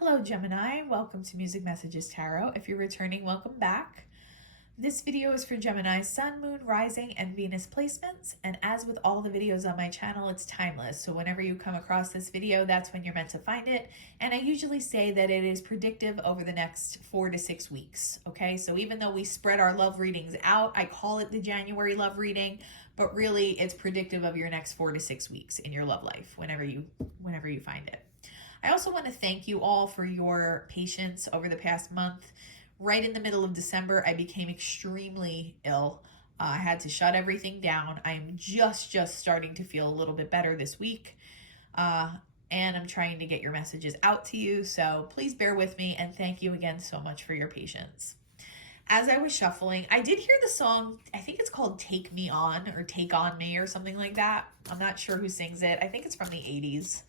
Hello Gemini, welcome to Music Messages Tarot. If you're returning, welcome back. This video is for Gemini's Sun, Moon, Rising, and Venus placements, and as with all the videos on my channel, it's timeless. So whenever you come across this video, that's when you're meant to find it. And I usually say that it is predictive over the next 4 to 6 weeks, okay? So even though we spread our love readings out, I call it the January love reading, but really it's predictive of your next 4 to 6 weeks in your love life, whenever you find it. I also want to thank you all for your patience over the past month. Right in the middle of December, I became extremely ill. I had to shut everything down. I'm just starting to feel a little bit better this week. And I'm trying to get your messages out to you. So please bear with me and thank you again so much for your patience. As I was shuffling, I did hear the song, I think it's called Take Me On or Take On Me or something like that. I'm not sure who sings it. I think it's from the 80s.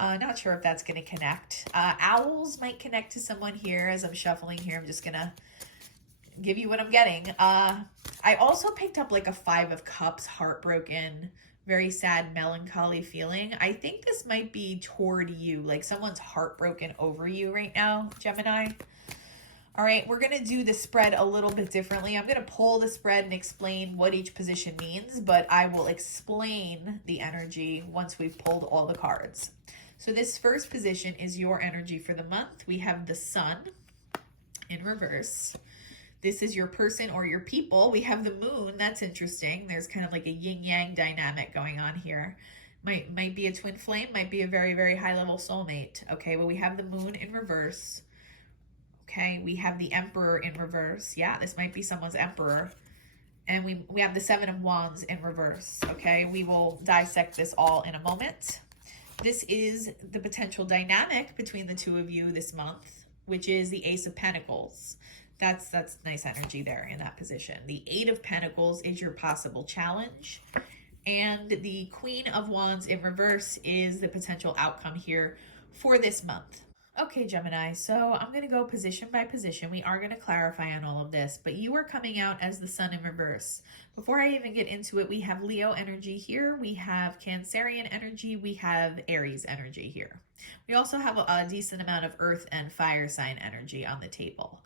Not sure if that's going to connect. Owls might connect to someone here as I'm shuffling here. I'm just going to give you what I'm getting. I also picked up like a 5 of Cups, heartbroken, very sad, melancholy feeling. I think this might be toward you, like someone's heartbroken over you right now, Gemini. All right, we're going to do the spread a little bit differently. I'm going to pull the spread and explain what each position means, but I will explain the energy once we've pulled all the cards. So this first position is your energy for the month. We have the Sun in reverse. This is your person or your people. We have the Moon. That's interesting. There's kind of like a yin-yang dynamic going on here. Might be a twin flame, might be a very, very high-level soulmate. Okay, well, we have the Moon in reverse. Okay, we have the Emperor in reverse. Yeah, this might be someone's Emperor. And we have the 7 of Wands in reverse. Okay, we will dissect this all in a moment. This is the potential dynamic between the two of you this month, which is the Ace of Pentacles. That's nice energy there in that position. The 8 of Pentacles is your possible challenge. And the Queen of Wands in reverse is the potential outcome here for this month. Okay, Gemini, so I'm going to go position by position. We are going to clarify on all of this, but you are coming out as the Sun in reverse. Before I even get into it, we have Leo energy here. We have Cancerian energy. We have Aries energy here. We also have a decent amount of Earth and Fire sign energy on the table.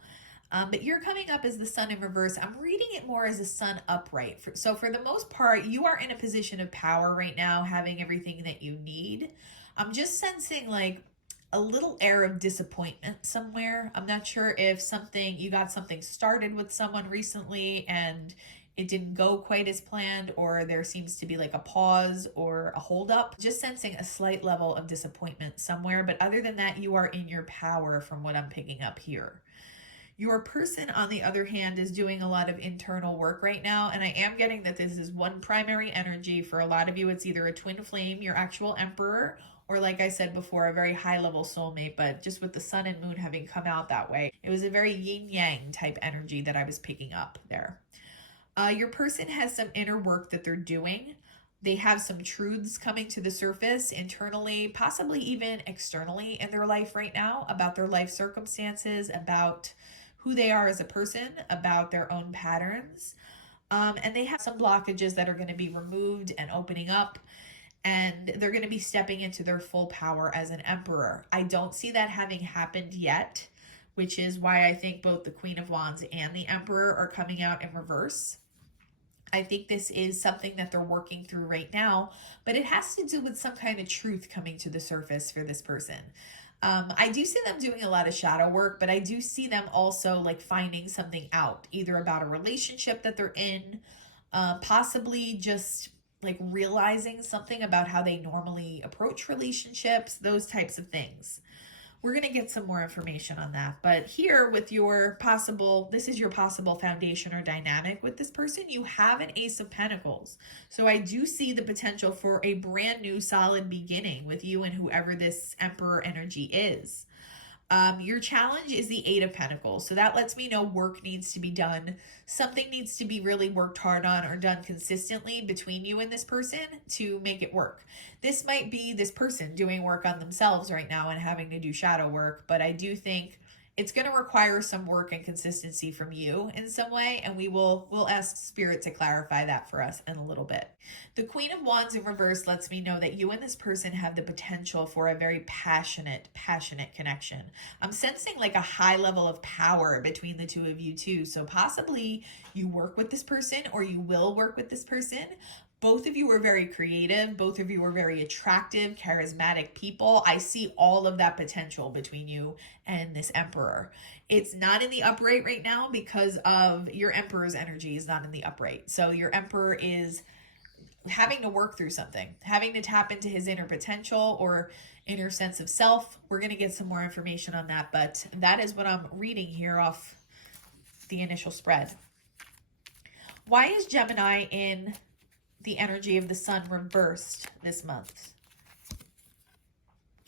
But you're coming up as the Sun in reverse. I'm reading it more as a Sun upright. So for the most part, you are in a position of power right now, having everything that you need. I'm just sensing like a little air of disappointment somewhere. I'm not sure if you got something started with someone recently and it didn't go quite as planned, or there seems to be like a pause or a holdup. Just sensing a slight level of disappointment somewhere. But other than that, you are in your power from what I'm picking up here. Your person, on the other hand, is doing a lot of internal work right now. And I am getting that this is one primary energy. For a lot of you, it's either a twin flame, your actual Emperor, or like I said before, a very high-level soulmate. But just with the Sun and Moon having come out that way, it was a very yin-yang type energy that I was picking up there. Your person has some inner work that they're doing. They have some truths coming to the surface internally, possibly even externally in their life right now, about their life circumstances, about who they are as a person, about their own patterns. And they have some blockages that are going to be removed and opening up. And they're going to be stepping into their full power as an Emperor. I don't see that having happened yet, which is why I think both the Queen of Wands and the Emperor are coming out in reverse. I think this is something that they're working through right now, but it has to do with some kind of truth coming to the surface for this person. I do see them doing a lot of shadow work, but I do see them also like finding something out, either about a relationship that they're in, possibly just like realizing something about how they normally approach relationships, those types of things. We're going to get some more information on that. But here with this is your possible foundation or dynamic with this person. You have an Ace of Pentacles. So I do see the potential for a brand new solid beginning with you and whoever this Emperor energy is. Your challenge is the 8 of Pentacles. So that lets me know work needs to be done. Something needs to be really worked hard on or done consistently between you and this person to make it work. This might be this person doing work on themselves right now and having to do shadow work, but I do think It's going to require some work and consistency from you in some way, and we'll ask Spirit to clarify that for us in a little bit. The Queen of Wands in reverse lets me know that you and this person have the potential for a very passionate connection. I'm sensing like a high level of power between the two of you too. So possibly you work with this person or you will work with this person. Both of you are very creative. Both of you are very attractive, charismatic people. I see all of that potential between you and this Emperor. It's not in the upright right now because of your Emperor's energy is not in the upright. So your Emperor is having to work through something, having to tap into his inner potential or inner sense of self. We're going to get some more information on that, but that is what I'm reading here off the initial spread. Why is Gemini in the energy of the sun reversed this month?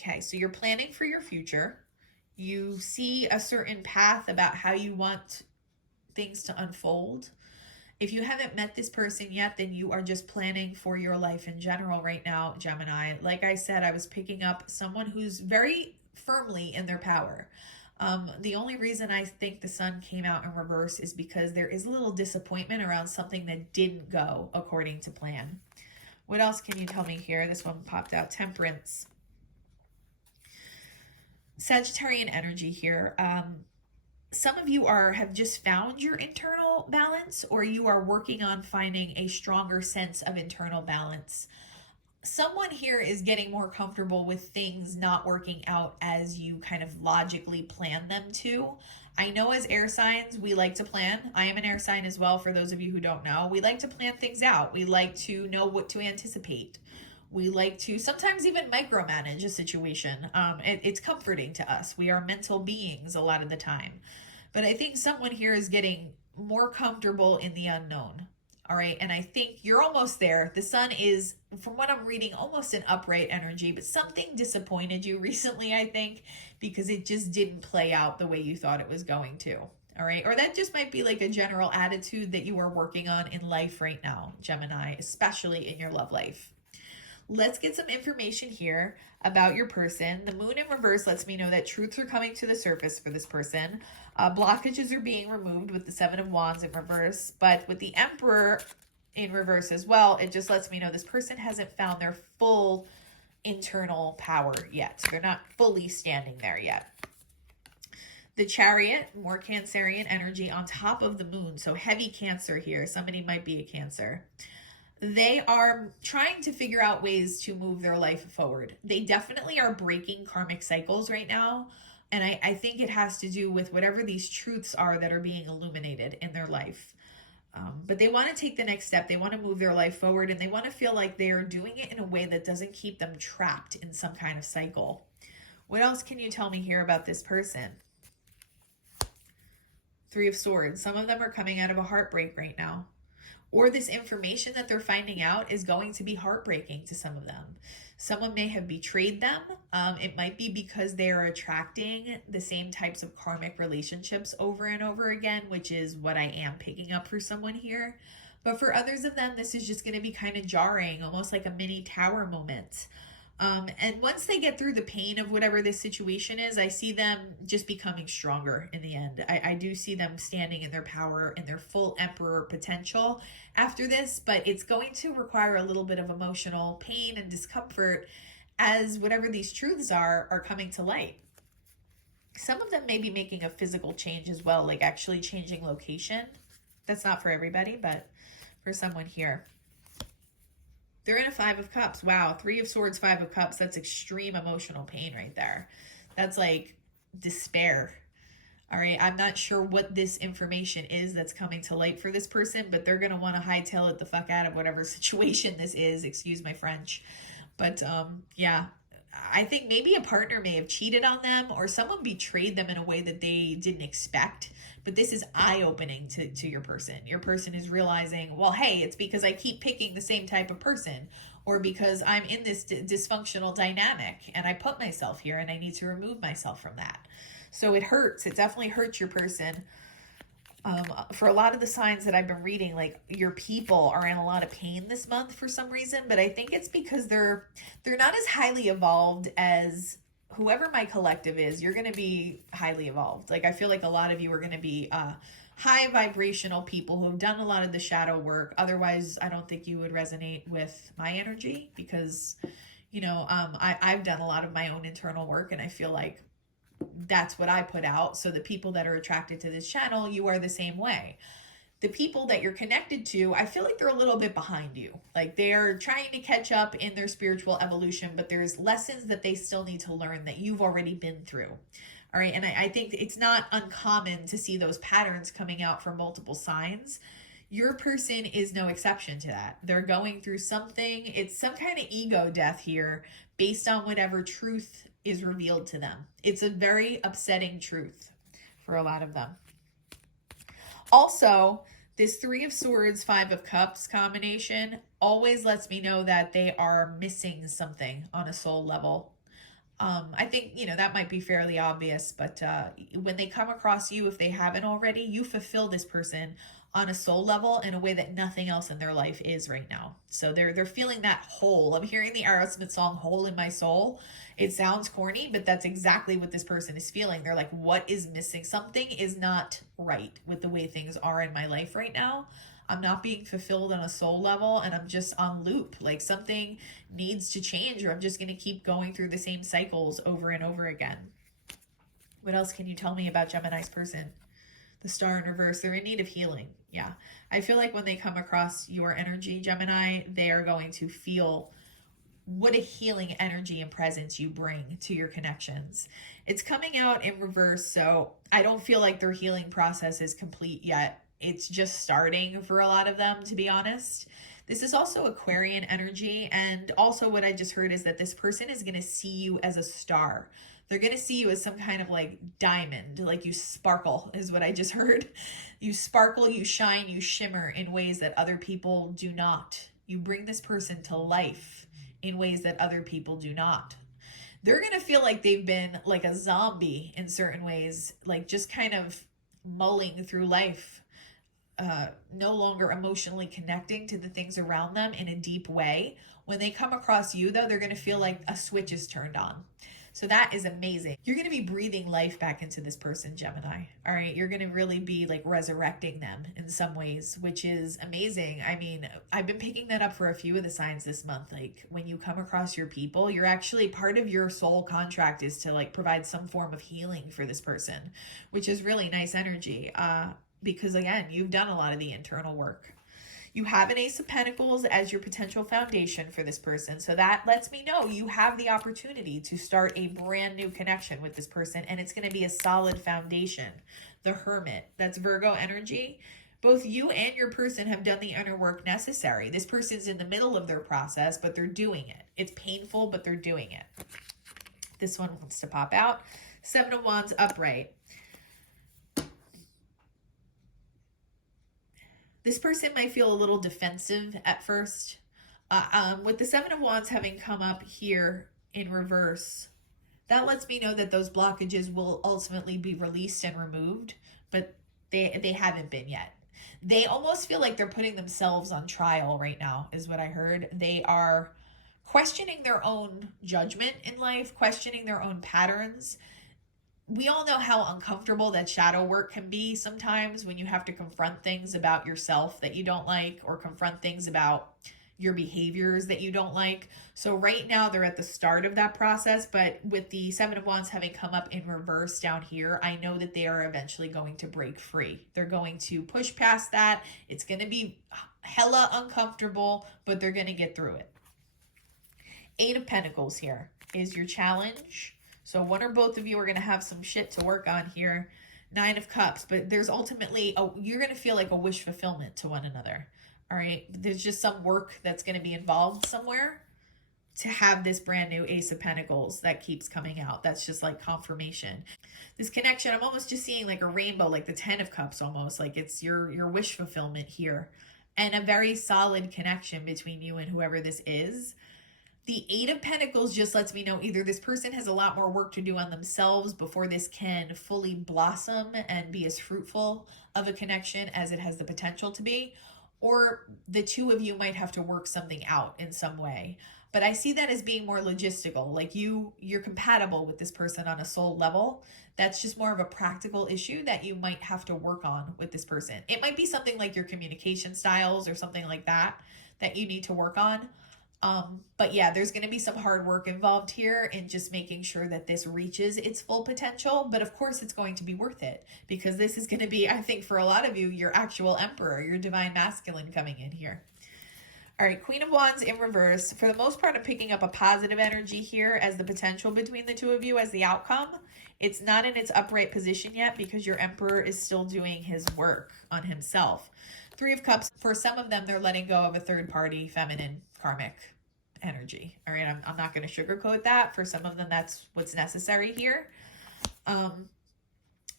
Okay, so you're planning for your future. You see a certain path about how you want things to unfold. If you haven't met this person yet, then you are just planning for your life in general right now, Gemini. Like I said, I was picking up someone who's very firmly in their power. The only reason I think the sun came out in reverse is because there is a little disappointment around something that didn't go according to plan. What else can you tell me here? This one popped out, Temperance. Sagittarian energy here. Some of you have just found your internal balance, or you are working on finding a stronger sense of internal balance. Someone here is getting more comfortable with things not working out as you kind of logically plan them to. I know as air signs, we like to plan. I am an air sign as well, for those of you who don't know. We like to plan things out. We like to know what to anticipate. We like to sometimes even micromanage a situation. It's comforting to us. We are mental beings a lot of the time. But I think someone here is getting more comfortable in the unknown. All right, and I think you're almost there. The sun is, from what I'm reading, almost an upright energy, but something disappointed you recently, I think, because it just didn't play out the way you thought it was going to. All right, or that just might be like a general attitude that you are working on in life right now, Gemini, especially in your love life. Let's get some information here about your person. The moon in reverse lets me know that truths are coming to the surface for this person. Blockages are being removed with the Seven of Wands in reverse, but with the Emperor in reverse as well, it just lets me know this person hasn't found their full internal power yet. They're not fully standing there yet. The Chariot, more Cancerian energy on top of the moon, so heavy Cancer here. Somebody might be a Cancer. They are trying to figure out ways to move their life forward. They definitely are breaking karmic cycles right now. And I think it has to do with whatever these truths are that are being illuminated in their life. But they want to take the next step. They want to move their life forward, and they want to feel like they are doing it in a way that doesn't keep them trapped in some kind of cycle. What else can you tell me here about this person? Three of Swords. Some of them are coming out of a heartbreak right now. Or this information that they're finding out is going to be heartbreaking to some of them. Someone may have betrayed them. It might be because they are attracting the same types of karmic relationships over and over again, which is what I am picking up for someone here. But for others of them, this is just going to be kind of jarring, almost like a mini tower moment. And once they get through the pain of whatever this situation is, I see them just becoming stronger in the end. I do see them standing in their power and their full Emperor potential after this, but it's going to require a little bit of emotional pain and discomfort as whatever these truths are coming to light. Some of them may be making a physical change as well, like actually changing location. That's not for everybody, but for someone here. They're in a Five of Cups. Wow. Three of Swords, Five of Cups. That's extreme emotional pain right there. That's like despair. All right. I'm not sure what this information is that's coming to light for this person, but they're going to want to hightail it the fuck out of whatever situation this is. Excuse my French. But yeah, I think maybe a partner may have cheated on them, or someone betrayed them in a way that they didn't expect. But this is eye-opening to your person. Your person is realizing, well, hey, it's because I keep picking the same type of person, or because I'm in this dysfunctional dynamic and I put myself here and I need to remove myself from that. So it hurts. It definitely hurts your person. For a lot of the signs that I've been reading, like your people are in a lot of pain this month for some reason, but I think it's because they're not as highly evolved as whoever my collective is, you're going to be highly evolved. Like, I feel like a lot of you are going to be high vibrational people who have done a lot of the shadow work. Otherwise, I don't think you would resonate with my energy because, you know, I've done a lot of my own internal work, and I feel like that's what I put out. So the people that are attracted to this channel, you are the same way. The people that you're connected to, I feel like they're a little bit behind you. Like, they're trying to catch up in their spiritual evolution, but there's lessons that they still need to learn that you've already been through. All right. And I think it's not uncommon to see those patterns coming out for multiple signs. Your person is no exception to that. They're going through something. It's some kind of ego death here based on whatever truth is revealed to them. It's a very upsetting truth for a lot of them. Also, this Three of Swords, Five of Cups combination always lets me know that they are missing something on a soul level. I think, you know, that might be fairly obvious, but when they come across you, if they haven't already, you fulfill this person on a soul level in a way that nothing else in their life is right now. So they're feeling that hole. I'm hearing the Aerosmith song "Hole in My Soul." It sounds corny, but that's exactly what this person is feeling. They're like, what is missing? Something is not right with the way things are in my life right now. I'm not being fulfilled on a soul level, and I'm just on loop. Like, something needs to change, or I'm just going to keep going through the same cycles over and over again. What else can you tell me about Gemini's person? The Star in reverse. They're in need of healing. Yeah. I feel like when they come across your energy, Gemini, they are going to feel what a healing energy and presence you bring to your connections. It's coming out in reverse, so I don't feel like their healing process is complete yet. It's just starting for a lot of them, to be honest. This is also Aquarian energy, and also what I just heard is that this person is going to see you as a star. They're going to see you as some kind of like diamond, like you sparkle is what I just heard. You sparkle, you shine, you shimmer in ways that other people do not. You bring this person to life in ways that other people do not. They're going to feel like they've been like a zombie in certain ways, like just kind of mulling through life, no longer emotionally connecting to the things around them in a deep way. When they come across you, though, they're going to feel like a switch is turned on. So that is amazing. You're going to be breathing life back into this person, Gemini. All right. You're going to really be like resurrecting them in some ways, which is amazing. I mean, I've been picking that up for a few of the signs this month. Like, when you come across your people, you're actually, part of your soul contract is to like provide some form of healing for this person, which is really nice energy. Because again, you've done a lot of the internal work. You have an Ace of Pentacles as your potential foundation for this person. So that lets me know you have the opportunity to start a brand new connection with this person, and it's going to be a solid foundation. The Hermit, that's Virgo energy. Both you and your person have done the inner work necessary. This person's in the middle of their process, but they're doing it. It's painful, but they're doing it. This one wants to pop out. Seven of Wands upright. This person might feel a little defensive at first. With the Seven of Wands having come up here in reverse, that lets me know that those blockages will ultimately be released and removed, but they haven't been yet. They almost feel like they're putting themselves on trial right now, is what I heard. They are questioning their own judgment in life, questioning their own patterns. We all know how uncomfortable that shadow work can be sometimes, when you have to confront things about yourself that you don't like, or confront things about your behaviors that you don't like. So right now they're at the start of that process, but with the Seven of Wands having come up in reverse down here, I know that they are eventually going to break free. They're going to push past that. It's going to be hella uncomfortable, but they're going to get through it. Eight of Pentacles here is your challenge. So one or both of you are going to have some shit to work on here. Nine of Cups, but there's ultimately, you're going to feel like a wish fulfillment to one another. All right. There's just some work that's going to be involved somewhere to have this brand new Ace of Pentacles that keeps coming out. That's just like confirmation. This connection, I'm almost just seeing like a rainbow, like the 10 of Cups almost, like it's your wish fulfillment here, and a very solid connection between you and whoever this is. The Eight of Pentacles just lets me know either this person has a lot more work to do on themselves before this can fully blossom and be as fruitful of a connection as it has the potential to be, or the two of you might have to work something out in some way. but I see that as being more logistical. Like you're compatible with this person on a soul level. That's just more of a practical issue that you might have to work on with this person. It might be something like your communication styles or something like that that you need to work on. But yeah, there's going to be some hard work involved here in just making sure that this reaches its full potential. But of course, it's going to be worth it, because this is going to be, I think, for a lot of you, your actual emperor, your divine masculine coming in here. All right, Queen of Wands in reverse. For the most part, I'm picking up a positive energy here as the potential between the two of you as the outcome. It's not in its upright position yet because your emperor is still doing his work on himself. Three of Cups, for some of them, they're letting go of a third party, feminine, karmic energy. All right, I'm not going to sugarcoat that. For some of them, that's what's necessary here.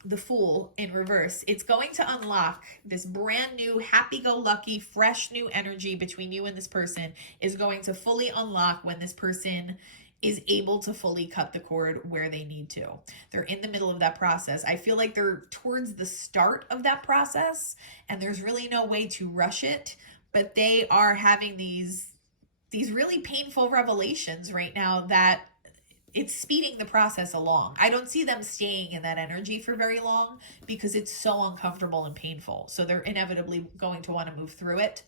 The Fool in reverse. It's going to unlock this brand new, happy-go-lucky, fresh new energy between you and this person is going to fully unlock when this person is able to fully cut the cord where they need to. They're in the middle of that process. I feel like they're towards the start of that process, and there's really no way to rush it, but they are having these really painful revelations right now that it's speeding the process along. I don't see them staying in that energy for very long because it's so uncomfortable and painful. So they're inevitably going to want to move through it.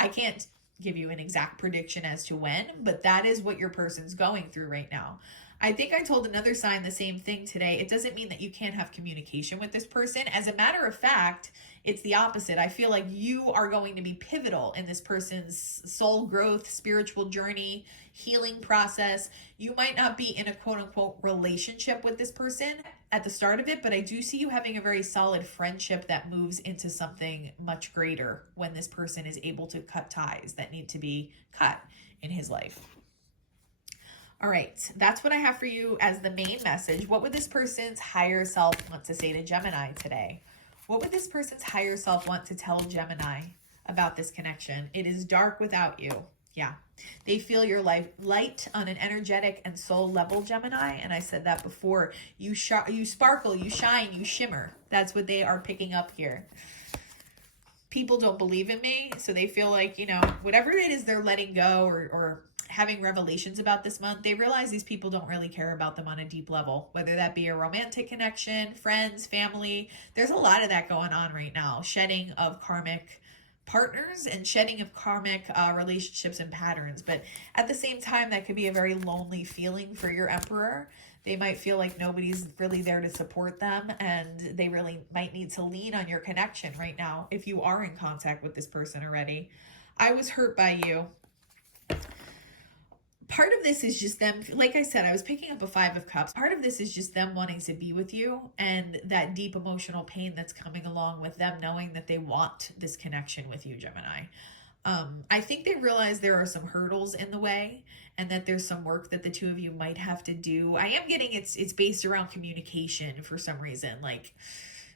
I can't give you an exact prediction as to when, but that is what your person's going through right now. I think I told another sign the same thing today. It doesn't mean that you can't have communication with this person. As a matter of fact, it's the opposite. I feel like you are going to be pivotal in this person's soul growth, spiritual journey, healing process. You might not be in a quote unquote relationship with this person at the start of it, but I do see you having a very solid friendship that moves into something much greater when this person is able to cut ties that need to be cut in his life. All right, that's what I have for you as the main message. What would this person's higher self want to say to Gemini today? What would this person's higher self want to tell Gemini about this connection? It is dark without you. Yeah, they feel your light on an energetic and soul level, Gemini. And I said that before. You sparkle, you shine, you shimmer. That's what they are picking up here. People don't believe in me, so they feel like, you know, whatever it is they're letting go or having revelations about this month, they realize these people don't really care about them on a deep level, whether that be a romantic connection, friends, family. There's a lot of that going on right now. Shedding of karmic partners and shedding of karmic relationships and patterns. But at the same time, that could be a very lonely feeling for your emperor. They might feel like nobody's really there to support them, and they really might need to lean on your connection right now if you are in contact with this person already. I was hurt by you. Part of this is just them, like I said, I was picking up a 5 of Cups. Part of this is just them wanting to be with you and that deep emotional pain that's coming along with them knowing that they want this connection with you, Gemini. I think they realize there are some hurdles in the way and that there's some work that the two of you might have to do. I am getting it's based around communication for some reason. Like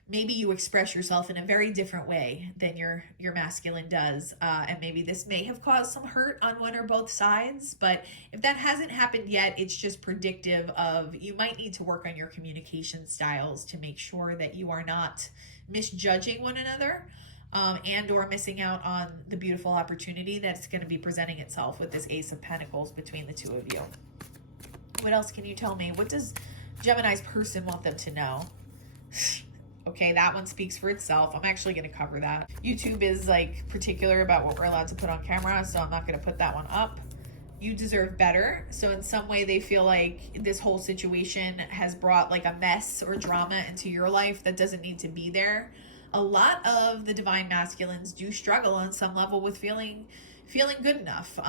maybe you express yourself in a very different way than your masculine does. And maybe this may have caused some hurt on one or both sides. But if that hasn't happened yet, it's just predictive of you might need to work on your communication styles to make sure that you are not misjudging one another. And or missing out on the beautiful opportunity that's going to be presenting itself with this Ace of Pentacles between the two of you. What else can you tell me? What does Gemini's person want them to know? Okay, that one speaks for itself. I'm actually going to cover that. YouTube is like particular about what we're allowed to put on camera, so I'm not going to put that one up. You deserve better. So in some way they feel like this whole situation has brought like a mess or drama into your life that doesn't need to be there. A lot of the divine masculines do struggle on some level with feeling good enough.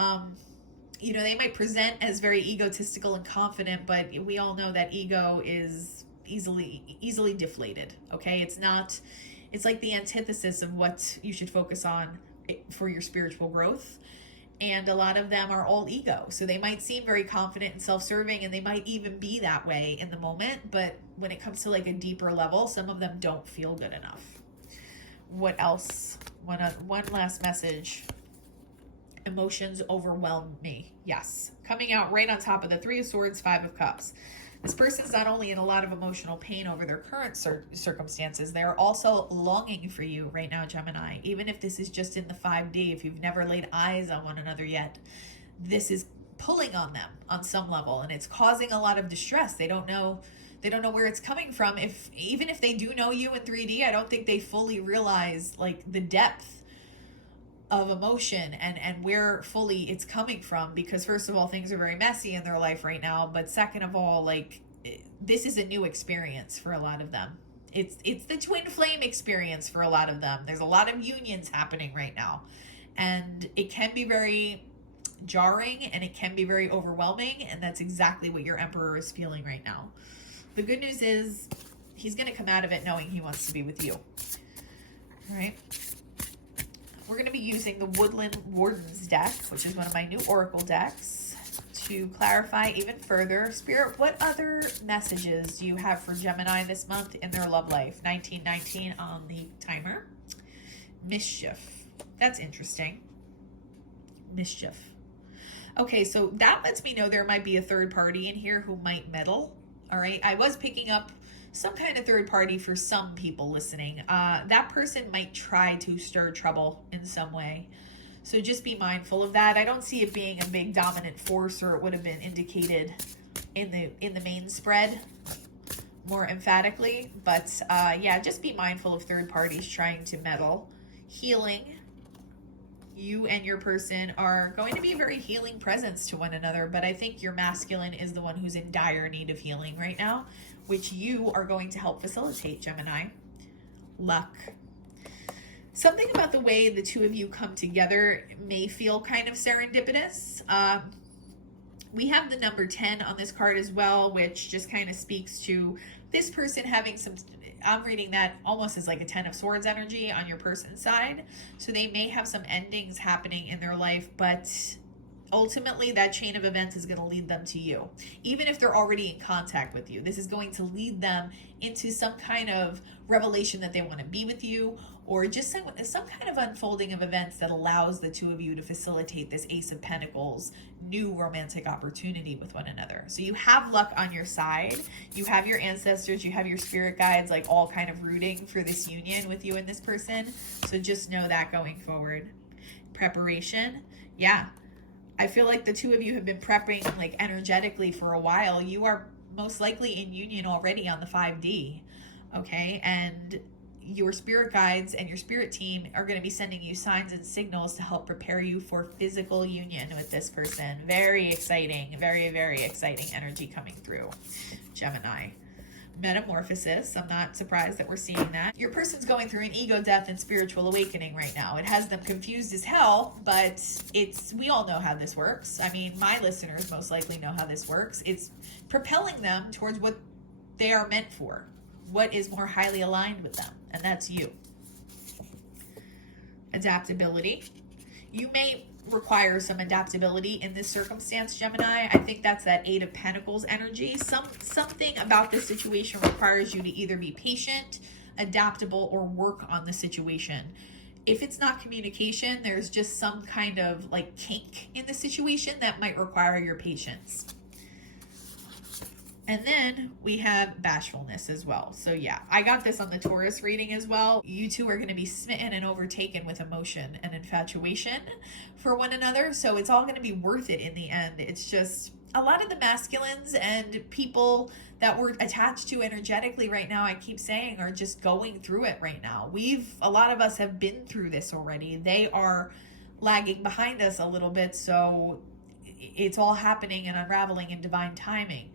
You know, they might present as very egotistical and confident, but we all know that ego is easily deflated. Okay, it's like the antithesis of what you should focus on for your spiritual growth. And a lot of them are all ego. So they might seem very confident and self-serving, and they might even be that way in the moment. But when it comes to like a deeper level, some of them don't feel good enough. What else? One last message. Emotions overwhelm me. Yes. Coming out right on top of the 3 of Swords, 5 of Cups. This person's not only in a lot of emotional pain over their current circumstances, they're also longing for you right now, Gemini. Even if this is just in the 5D, if you've never laid eyes on one another yet, this is pulling on them on some level, and it's causing a lot of distress. They don't know where it's coming from. Even if they do know you in 3D, I don't think they fully realize like the depth of emotion and where fully it's coming from, because first of all, things are very messy in their life right now, but second of all, like, this is a new experience for a lot of them. It's the twin flame experience for a lot of them. There's a lot of unions happening right now, and it can be very jarring and it can be very overwhelming, and that's exactly what your Emperor is feeling right now. The good news is he's going to come out of it knowing he wants to be with you. All right. We're going to be using the Woodland Wardens deck, which is one of my new Oracle decks, to clarify even further. Spirit, what other messages do you have for Gemini this month in their love life? 1919 on the timer. Mischief. That's interesting. Mischief. Okay, so that lets me know there might be a third party in here who might meddle. All right, I was picking up some kind of third party for some people listening. That person might try to stir trouble in some way. So just be mindful of that. I don't see it being a big dominant force, or it would have been indicated in the main spread more emphatically. But yeah, just be mindful of third parties trying to meddle. Healing. You and your person are going to be a very healing presence to one another, but I think your masculine is the one who's in dire need of healing right now, which you are going to help facilitate, Gemini. Luck. Something about the way the two of you come together may feel kind of serendipitous. We have the number 10 on this card as well, which just kind of speaks to this person having some, I'm reading that almost as like a 10 of Swords energy on your person's side. So they may have some endings happening in their life, but ultimately that chain of events is going to lead them to you. Even if they're already in contact with you, this is going to lead them into some kind of revelation that they want to be with you, or just some kind of unfolding of events that allows the two of you to facilitate this Ace of Pentacles new romantic opportunity with one another. So you have luck on your side. You have your ancestors, you have your spirit guides, like all kind of rooting for this union with you and this person. So just know that going forward. Preparation. Yeah. I feel like the two of you have been prepping like energetically for a while. You are most likely in union already on the 5D. Okay. And your spirit guides and your spirit team are going to be sending you signs and signals to help prepare you for physical union with this person. Very exciting, very, very exciting energy coming through, Gemini. Metamorphosis. I'm not surprised that we're seeing that. Your person's going through an ego death and spiritual awakening right now. It has them confused as hell, but we all know how this works. I mean, my listeners most likely know how this works. It's propelling them towards what they are meant for, what is more highly aligned with them, and that's you. Adaptability. You may require some adaptability in this circumstance, Gemini. I think that's that 8 of Pentacles energy. Something about this situation requires you to either be patient, adaptable, or work on the situation. If it's not communication, there's just some kind of like kink in the situation that might require your patience. And then we have bashfulness as well. So yeah, I got this on the Taurus reading as well. You two are going to be smitten and overtaken with emotion and infatuation for one another. So it's all going to be worth it in the end. It's just a lot of the masculines and people that we're attached to energetically right now, I keep saying, are just going through it right now. A lot of us have been through this already. They are lagging behind us a little bit. So it's all happening and unraveling in divine timing.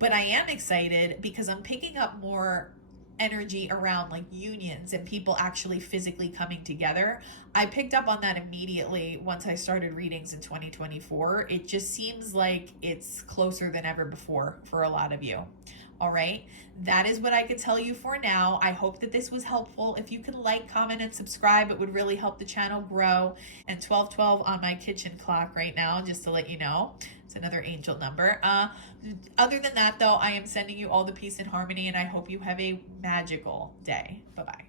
But I am excited because I'm picking up more energy around like unions and people actually physically coming together. I picked up on that immediately once I started readings in 2024. It just seems like it's closer than ever before for a lot of you. All right, that is what I could tell you for now. I hope that this was helpful. If you could like, comment, and subscribe, it would really help the channel grow. And 1212 on my kitchen clock right now, just to let you know. It's another angel number. Other than that, though, I am sending you all the peace and harmony, and I hope you have a magical day. Bye-bye.